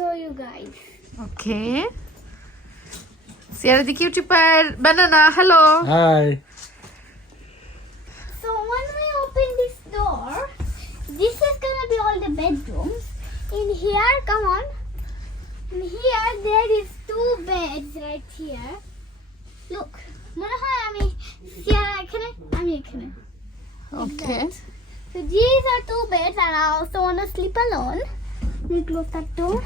show you guys. Okay. Sierra the cutie pie banana. Hello. Hi. So when we open this door, this is gonna be all the bedrooms. In here, come on. In here, there is 2 beds right here. Look. মনে হয় আমি Sierra এখানে আমি এখানে. Okay. So these are 2 beds and I also want to sleep alone. We close that door.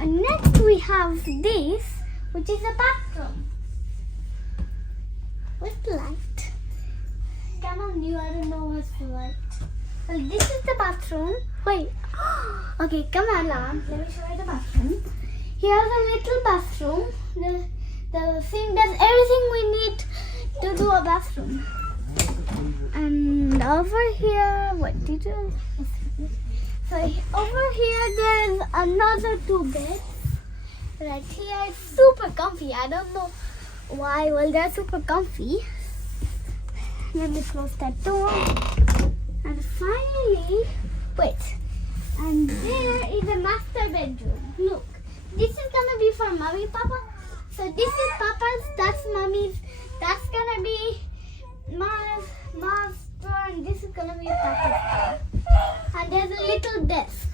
And next we have this, which is a bathroom. What's the light? Come on, you I don't know what's the light. Well, this is the bathroom. Wait. Okay, come on now. Let me show you the bathroom. Here's a little bathroom. The thing does everything we need to do a bathroom. And over here, what did you? So over here, there's another 2 beds. Right here, it's super comfy. I don't know why. Well, they're super comfy. Let me close that door. And finally, wait. And there is a master bedroom. Look, this is gonna be for mommy, papa. So this is papa's. That's mommy's. That's gonna be mom's door, and this is gonna be papa's door. And there's a little desk.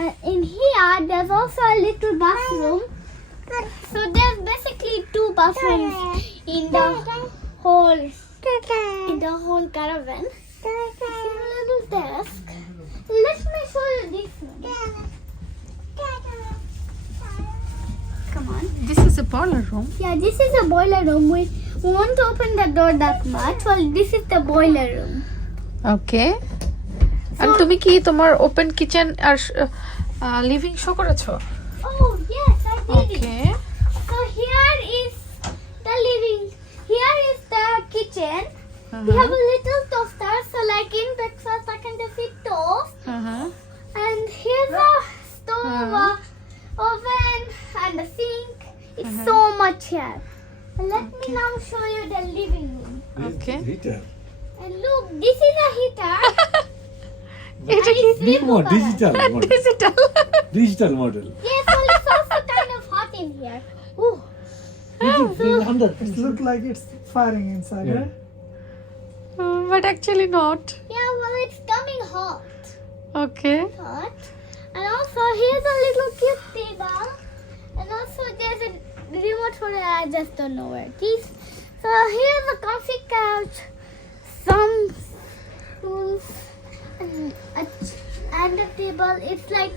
And in here, there's also a little bathroom. So there's basically 2 bathrooms in the whole caravan. Here's a little desk. Let me show you this one. Come on. This is a parlor room. Yeah, this is a boiler room. We won't open the door that much. Well, this is the boiler room. Okay. And তুমি কি তোমার open kitchen আর living show করেছো? Oh, yes, I did it. Okay. So here is the living. Here is the kitchen. We have a little toaster. So like in breakfast, I can just eat toast. And here's a stove, oven, and a sink. It's so much here. And let me now show you the living room. Okay. Heater. And look, this is a heater. এটা কি? And it's This one, removable. digital model. Digital? Digital model. Yes, well, it's also kind of hot in here. Ooh. It looks like it's firing inside, Yeah. right? But actually not. Yeah, well, it's coming hot. Okay. Hot. And also, here's a little cute table. And also, there's a remote for it. I just don't know where it is. So, here's a comfy couch, some stools, and a table. It's like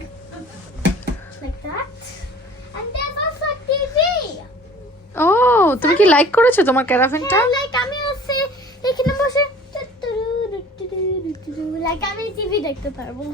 that. And there's also a TV. ও তুমি কি like করেছো তোমার ক্যারাভেনটা? Yeah, like আমি হচ্ছে এখানে বসে like আমি TV দেখতে পারবো।